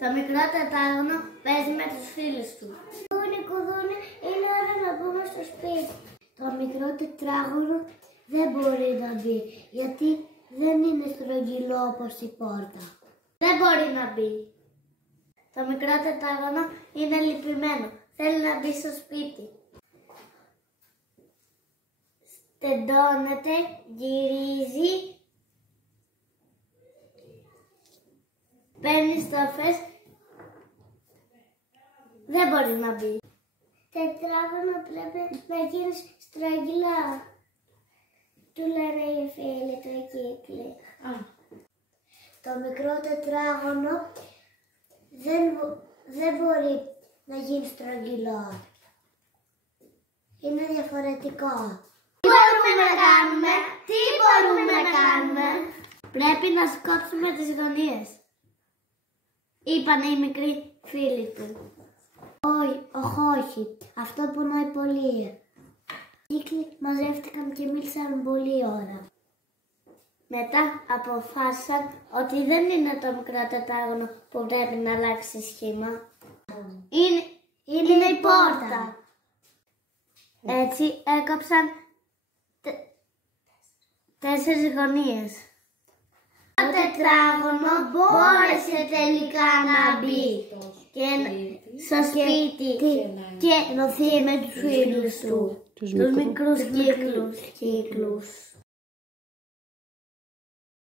Το μικρό τετράγωνο παίζει με τους φίλους του. Κουδούνι, κουδούνι, είναι ώρα να μπούμε στο σπίτι. Το μικρό τετράγωνο δεν μπορεί να μπει, γιατί δεν είναι στρογγυλό όπως η πόρτα. Δεν μπορεί να μπει. Το μικρό τετράγωνο είναι λυπημένο. Θέλει να μπει στο σπίτι. Στεντώνεται, γυρίζει, παίρνει στροφές. Δεν μπορεί να μπει. Τετράγωνο πρέπει να γίνεις στρογγυλά. Του λένε οι φίλοι του κύκλοι. Το μικρό τετράγωνο δεν μπορεί να γίνει στρογγυλό. Είναι διαφορετικό. Τι μπορούμε να κάνουμε, τι μπορούμε να κάνουμε. Πρέπει να σκόψουμε τις γωνίες, είπανε οι μικροί φίλοι του. Όχι, αυτό πονάει πολύ. Οι κύκλοι μαζεύτηκαν και μίλησαν πολλή ώρα. Μετά αποφάσισαν ότι δεν είναι το μικρό τετράγωνο που πρέπει να αλλάξει σχήμα. Είναι η πόρτα. Έτσι έκοψαν 4 γωνίες. Το τετράγωνο μπόρεσε τελικά να μπει στο σπίτι και ενωθεί με τους φίλους του, τους μικρούς κύκλους.